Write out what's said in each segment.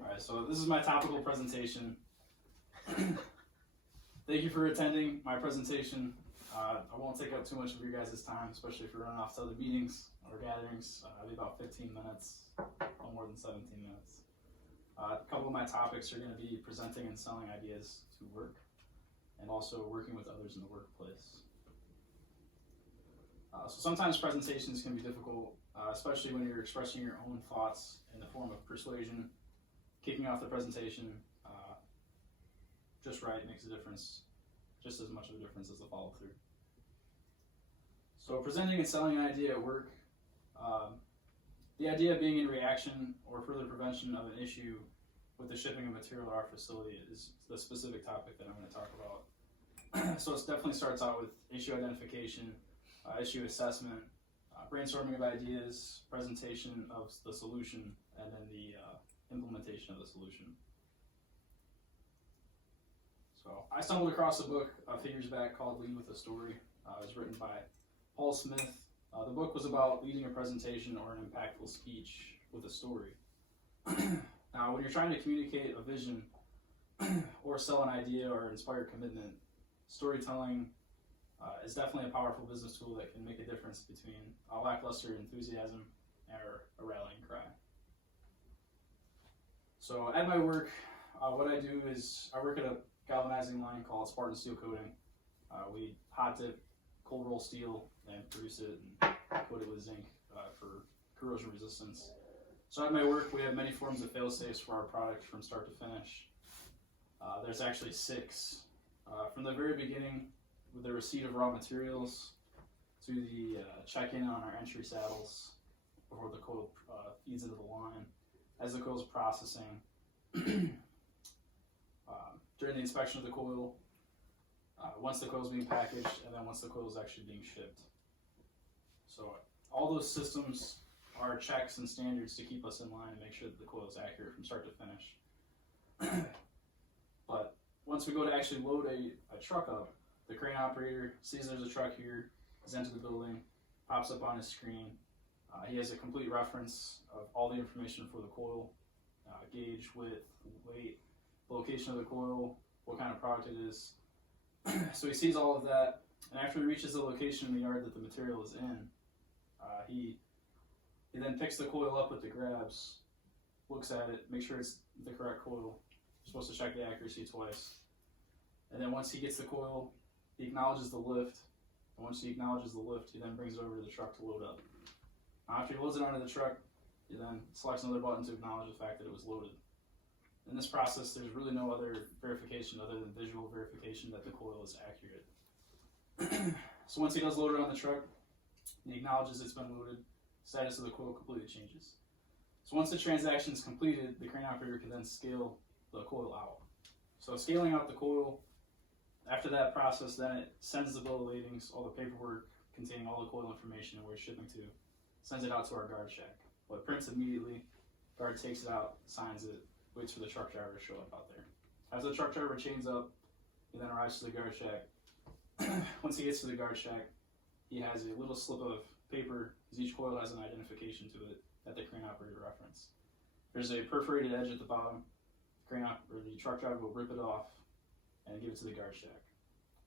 Alright, so this is my topical presentation. Thank you for attending my presentation. I won't take up too much of your guys' time, especially if you're running off to other meetings or gatherings. It'll be about 15 minutes, no more than 17 minutes. A couple of my topics are going to be presenting and selling ideas to work, and also working with others in the workplace. So sometimes presentations can be difficult, especially when you're expressing your own thoughts in the form of persuasion. Kicking off the presentation just right makes a difference, just as much of a difference as the follow-through. So presenting and selling an idea at work, the idea being in reaction or further prevention of an issue with the shipping of material to our facility is the specific topic that I'm going to talk about. So it definitely starts out with issue identification, issue assessment, brainstorming of ideas, presentation of the solution, and then the implementation of the solution. So I stumbled across a book a few years back called Lead with a Story. It was written by Paul Smith. The book was about leading a presentation or an impactful speech with a story. Now, when you're trying to communicate a vision or sell an idea or inspire commitment, storytelling is definitely a powerful business tool that can make a difference between a lackluster enthusiasm or a rallying cry. So at my work, what I do is I work at a galvanizing line called Spartan Steel Coating. We hot dip cold roll steel and produce it and coat it with zinc for corrosion resistance. So at my work, we have many forms of fail-safes for our product from start to finish. There's actually 6. From the very beginning, with the receipt of raw materials, to the check-in on our entry saddles before the coil feeds into the line, as the coil is processing, during the inspection of the coil, once the coil is being packaged, and then once the coil is actually being shipped. So all those systems are checks and standards to keep us in line and make sure that the coil is accurate from start to finish. But once we go to actually load a truck up, the crane operator sees there's a truck here, he's entered the building, pops up on his screen. He has a complete reference of all the information for the coil, gauge, width, weight, location of the coil, what kind of product it is. So he sees all of that, and after he reaches the location in the yard that the material is in, he then picks the coil up with the grabs, looks at it, makes sure it's the correct coil. You're supposed to check the accuracy twice. And then once he gets the coil, he acknowledges the lift. And once he acknowledges the lift, he then brings it over to the truck to load up. Now, after he loads it onto the truck, he then selects another button to acknowledge the fact that it was loaded. In this process, there's really no other verification other than visual verification that the coil is accurate. So once he does load it on the truck, he acknowledges it's been loaded, status of the coil completely changes. So once the transaction is completed, the crane operator can then scale the coil out. So scaling out the coil, after that process, then it sends the bill of ladings, all the paperwork containing all the coil information and where it's shipping to, sends it out to our guard shack. Well, it prints immediately, guard takes it out, signs it, waits for the truck driver to show up out there. As the truck driver chains up, he then arrives to the guard shack. Once he gets to the guard shack, he has a little slip of paper, because each coil has an identification to it that the crane operator referenced. There's a perforated edge at the bottom. The truck driver will rip it off and give it to the guard shack.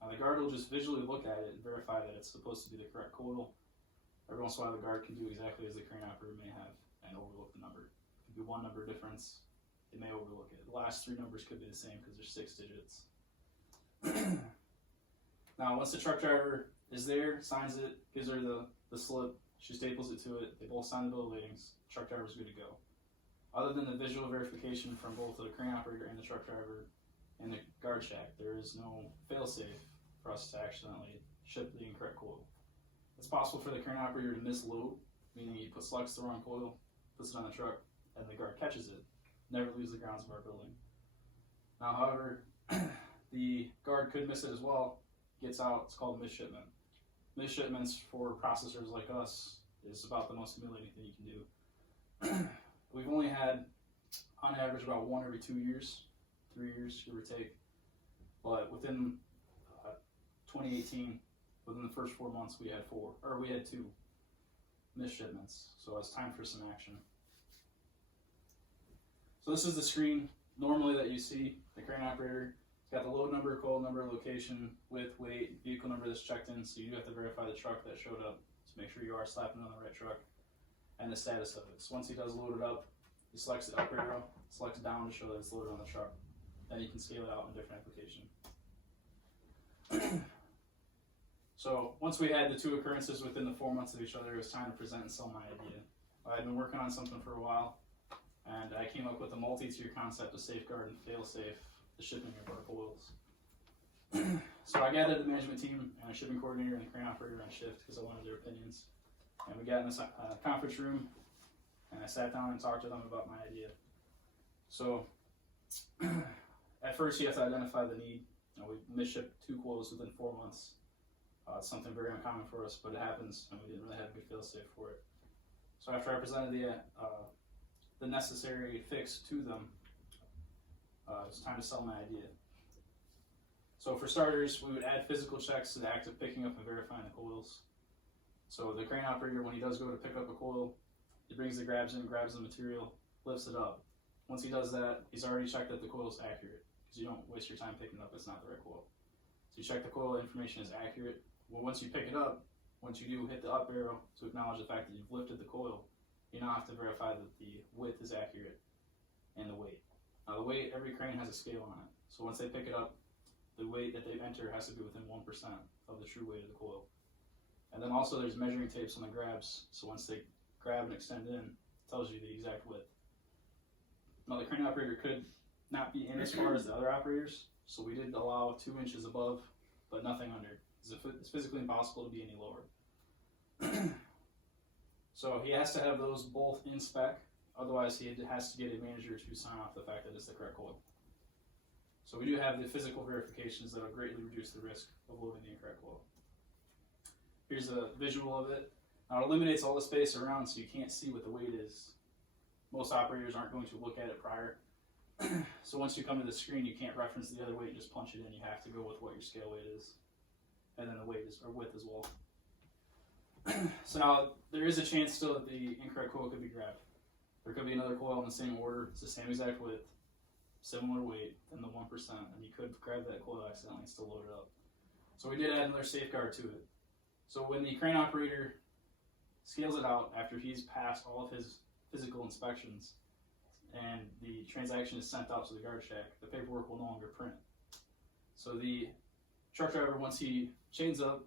Now the guard will just visually look at it and verify that it's supposed to be the correct coil. Every once in a while the guard can do exactly as the crane operator may have and overlook the number. It could be one number difference. They may overlook it. The last 3 numbers could be the same because there's 6 digits. Now once the truck driver is there, signs it, gives her the slip, she staples it to it, they both sign the bill of ladings, truck driver's good to go. Other than the visual verification from both the crane operator and the truck driver and the guard shack, there is no fail-safe for us to accidentally ship the incorrect coil. It's possible for the crane operator to misload, meaning he selects the wrong coil, puts it on the truck, and the guard catches it, never leaves the grounds of our building. Now, however, the guard could miss it as well, gets out, it's called misshipment. Misshipments for processors like us is about the most humiliating thing you can do. We've only had, on average, about 1 every 2 years, 3 years, give or take. But within 2018, within the first 4 months, we had 2 misshipments. So it's time for some action. So this is the screen normally that you see. The crane operator, it's got the load number, coil number, location, width, weight, vehicle number that's checked in. So you do have to verify the truck that showed up to make sure you are slapping on the right truck, and the status of it. So once he does load it up, he selects the up arrow, selects down to show that it's loaded on the truck. Then you can scale it out in different application. So once we had the two occurrences within the 4 months of each other, it was time to present and sell my idea. I'd been working on something for a while, and I came up with a multi-tier concept to safeguard and fail-safe the shipping of our coils. So I gathered the management team and a shipping coordinator and a crane operator on shift because I wanted their opinions. And we got in this conference room, and I sat down and talked to them about my idea. So at first you have to identify the need. We misshipped 2 coils within 4 months. It's something very uncommon for us, but it happens, and we didn't really have a good fail-safe for it. So after I presented the necessary fix to them, it was time to sell my idea. So for starters, we would add physical checks to the act of picking up and verifying the coils. So the crane operator, when he does go to pick up a coil, he brings the grabs in, grabs the material, lifts it up. Once he does that, he's already checked that the coil is accurate, because you don't waste your time picking it up, it's not the right coil. So you check the coil information is accurate. Well, once you pick it up, once you do hit the up arrow to acknowledge the fact that you've lifted the coil, you now have to verify that the width is accurate and the weight. Now the weight, every crane has a scale on it. So once they pick it up, the weight that they enter has to be within 1% of the true weight of the coil. And then also there's measuring tapes on the grabs. So once they grab and extend in, it tells you the exact width. Now the crane operator could not be in as far as the other operators. So we did allow 2 inches above, but nothing under. It's physically impossible to be any lower. So he has to have those both in spec, otherwise he has to get a manager to sign off the fact that it's the correct coil. So we do have the physical verifications that will greatly reduce the risk of loading the incorrect coil. Here's a visual of it. Now it eliminates all the space around so you can't see what the weight is. Most operators aren't going to look at it prior. So once you come to the screen, you can't reference the other weight and just punch it in. You have to go with what your scale weight is. And then the weight is, or width as well. So now there is a chance still that the incorrect coil could be grabbed. There could be another coil in the same order, it's the same exact width, similar weight than the 1%, and you could grab that coil accidentally and still load it up. So we did add another safeguard to it. So when the crane operator scales it out after he's passed all of his physical inspections and the transaction is sent out to the guard shack, the paperwork will no longer print. So the truck driver, once he chains up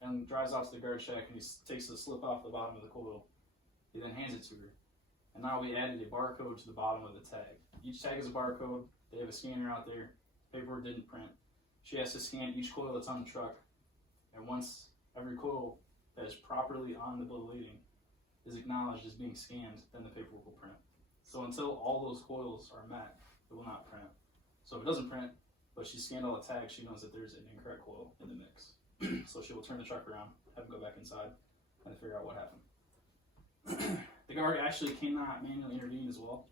and drives out to the guard shack and he takes the slip off the bottom of the coil, he then hands it to her. And now we added a barcode to the bottom of the tag. Each tag is a barcode. They have a scanner out there. Paperwork didn't print. She has to scan each coil that's on the truck. And once every coil that is properly on the bill of lading is acknowledged as being scanned, then the paperwork will print. So until all those coils are met, it will not print. So if it doesn't print, but she scanned all the tags, she knows that there's an incorrect coil in the mix. So she will turn the truck around, have him go back inside, and figure out what happened. The guard actually cannot manually intervene as well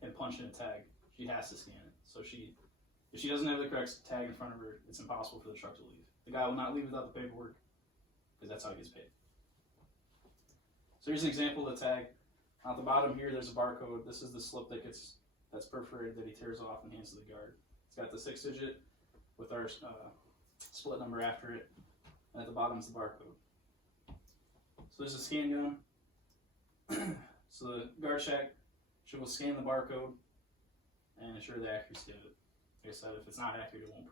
and punch in a tag. She has to scan it. So if she doesn't have the correct tag in front of her, it's impossible for the truck to leave. The guy will not leave without the paperwork because that's how he gets paid. So here's an example of the tag. At the bottom here, there's a barcode. This is the slip that's perforated that he tears off and hands to the guard. It's got the 6-digit with our split number after it, and at the bottom is the barcode. So there's a scan gun. So the guard shack, she will scan the barcode and ensure the accuracy of it. Like I said, if it's not accurate, it won't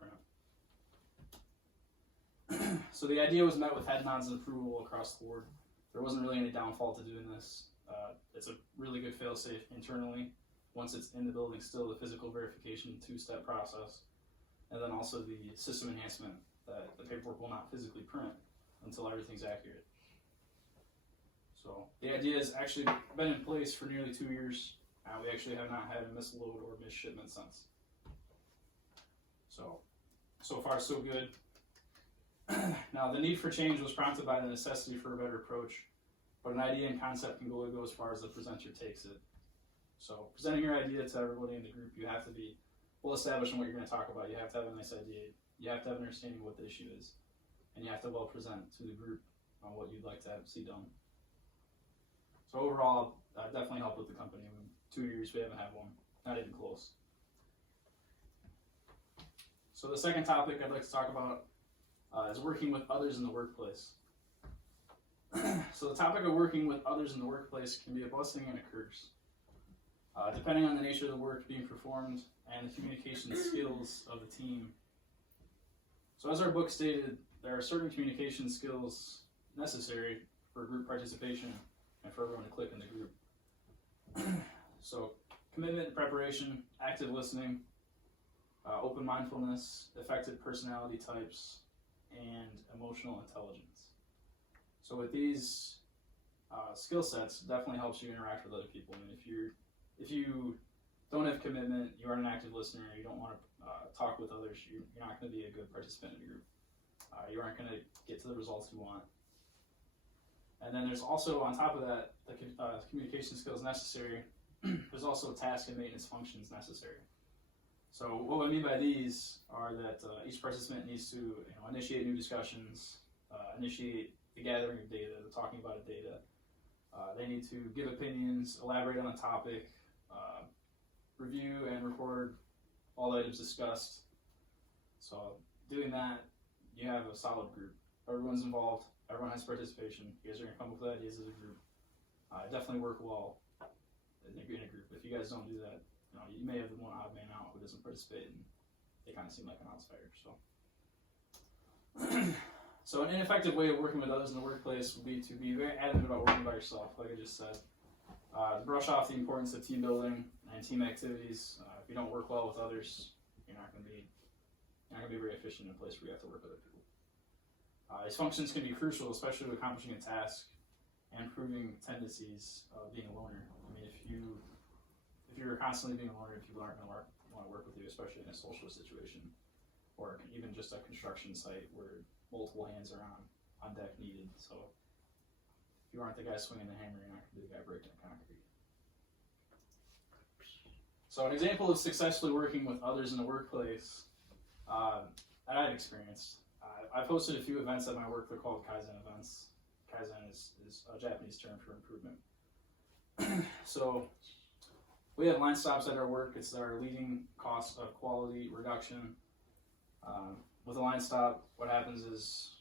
print. So the idea was met with head nods and approval across the board. There wasn't really any downfall to doing this. It's a really good fail-safe internally. Once it's in the building, still the physical verification 2-step process. And then also the system enhancement that the paperwork will not physically print until everything's accurate. So the idea has actually been in place for nearly 2 years. We actually have not had a misload or misshipment since. So far so good. Now the need for change was prompted by the necessity for a better approach, but an idea and concept can only go as far as the presenter takes it. So presenting your idea to everybody in the group, you have to be well established in what you're going to talk about. You have to have a nice idea. You have to have an understanding of what the issue is, and you have to well present to the group on what you'd like to see done. So overall, definitely helped with the company. 2 years we haven't had one, not even close. So the second topic I'd like to talk about is working with others in the workplace. So the topic of working with others in the workplace can be a blessing and a curse, depending on the nature of the work being performed and the communication skills of the team. So as our book stated, there are certain communication skills necessary for group participation and for everyone to click in the group. So commitment and preparation, active listening, open mindfulness, effective personality types, and emotional intelligence. So with these skill sets, definitely helps you interact with other people. And if you don't have commitment, you aren't an active listener, you don't want to talk with others, you're not going to be a good participant in a group. You aren't going to get to the results you want. And then there's also, on top of that, the communication skills necessary, there's also task and maintenance functions necessary. So what I mean by these are that each participant needs to initiate new discussions, initiate the gathering of data, the talking about the data. They need to give opinions, elaborate on a topic, review and record all items discussed. So doing that, you have a solid group. Everyone's involved, everyone has participation. You guys are going to come up with ideas as a group. Definitely work well in a group. If you guys don't do that, you may have the one odd man out who doesn't participate, and they kind of seem like an outsider. So an ineffective way of working with others in the workplace would be to be very adamant about working by yourself, like I just said. To brush off the importance of team building and team activities. If you don't work well with others, you're not going to be very efficient in a place where you have to work with other people. These functions can be crucial, especially with accomplishing a task and improving tendencies of being a loner. I mean, if you're constantly being a loner, people aren't going to want to work with you, especially in a social situation, or even just a construction site where multiple hands are on deck needed. So if you aren't the guy swinging the hammer, you're not going to be the guy breaking concrete. So an example of successfully working with others in the workplace that I've experienced, I've hosted a few events at my work. They're called Kaizen events. Kaizen is a Japanese term for improvement. So we have line stops at our work. It's our leading cost of quality reduction. With a line stop, what happens is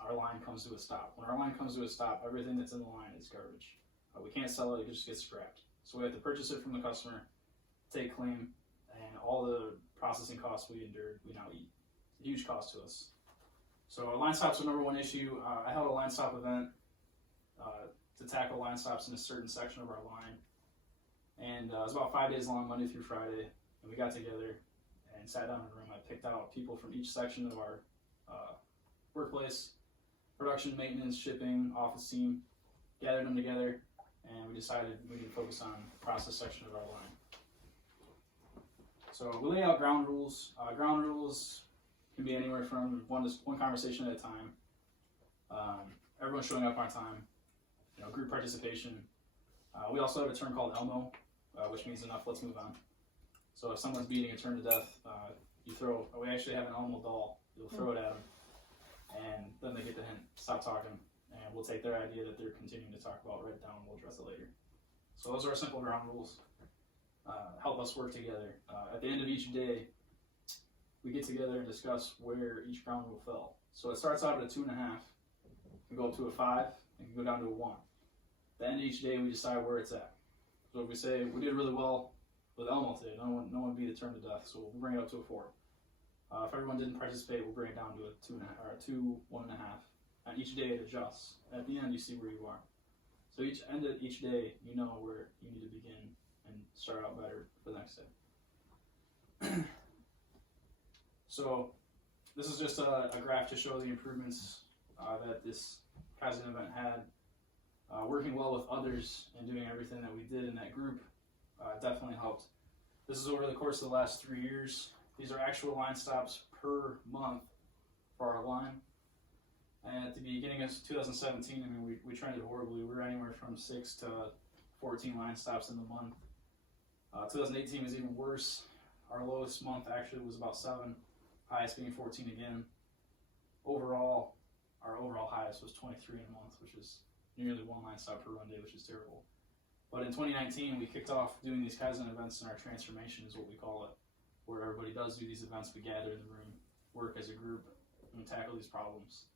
our line comes to a stop. When our line comes to a stop, everything that's in the line is garbage. We can't sell it, it just gets scrapped. So we have to purchase it from the customer, take claim, and all the processing costs we endured, we now eat. It's a huge cost to us. So our line stops are number one issue. I held a line stop event to tackle line stops in a certain section of our line. And it was about 5 days long, Monday through Friday. And we got together and sat down in a room. I picked out people from each section of our workplace, production, maintenance, shipping, office team, gathered them together, and we decided we need to focus on the process section of our line. So we lay out ground rules. Ground rules can be anywhere from one conversation at a time. Everyone showing up on time. Group participation. We also have a term called ELMO, which means enough, let's move on. So if someone's beating a turn to death, we actually have an Elmo doll. You'll throw it at them, and then they get the hint, stop talking, and we'll take their idea that they're continuing to talk about, write it down, and we'll address it later. So those are our simple ground rules. Help us work together. At the end of each day, we get together and discuss where each ground rule fell. So it starts out at a 2.5, can go up to a 5, and can go down to a 1. At the end of each day, we decide where it's at. So if we say we did really well with Elmo today, no one beat a turn to death, so we'll bring it up to a 4. If everyone didn't participate, we'll bring it down to a 2.5 or a 2, 1.5. And each day it adjusts. At the end, you see where you are. So end of each day, you know where you need to begin and start out better for the next day. So this is just a graph to show the improvements that this Kaizen event had. Working well with others and doing everything that we did in that group definitely helped. This is over the course of the last 3 years. These are actual line stops per month for our line. And at the beginning of 2017, we trended horribly. We were anywhere from 6 to 14 line stops in the month. 2018 was even worse. Our lowest month actually was about 7, highest being 14 again. Overall, our overall highest was 23 in a month, which is nearly 1 line stop per run day, which is terrible. But in 2019, we kicked off doing these Kaizen events, and our transformation is what we call it, where everybody does do these events. We gather in the room, work as a group, and tackle these problems.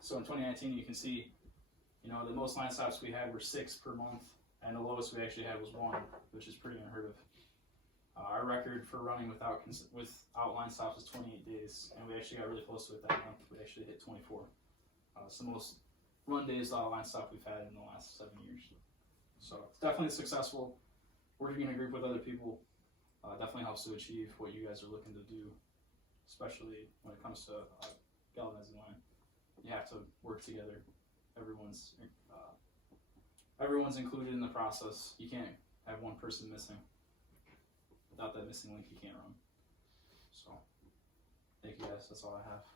So in 2019, you can see, you know, the most line stops we had were 6 per month, and the lowest we actually had was 1, which is pretty unheard of. Our record for running without line stops is 28 days, and we actually got really close to it that month. We actually hit 24. It's the most run days without a line stop we've had in the last 7 years. So it's definitely successful. Working in a group with other people definitely helps to achieve what you guys are looking to do, especially when it comes to galvanizing line. You have to work together. Everyone's included in the process. You can't have one person missing. Without that missing link, you can't run. So, thank you guys. That's all I have.